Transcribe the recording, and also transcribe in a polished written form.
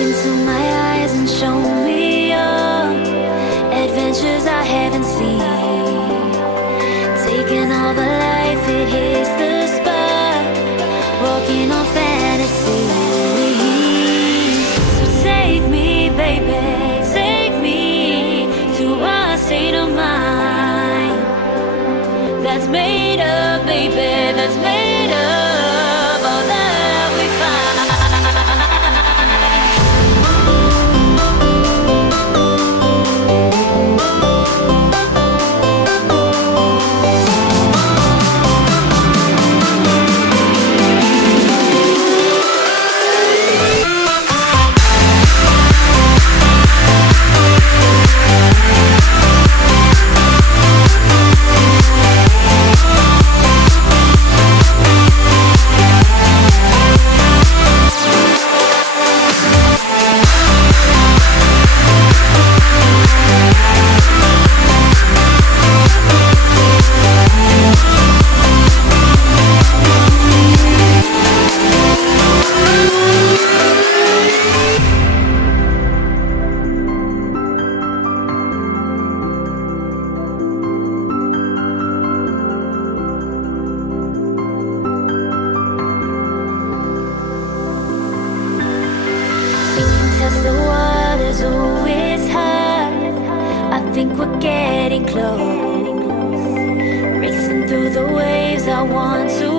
into my eyes and show me your adventures I haven't seen. Taking all the life, it hits the spot. Walking on fantasy. So take me, baby, take me to a state of mind that's made up, baby, that's made up all that we find. Test the waters, oh it's hot. I think we're getting close. Racing through the waves, I want to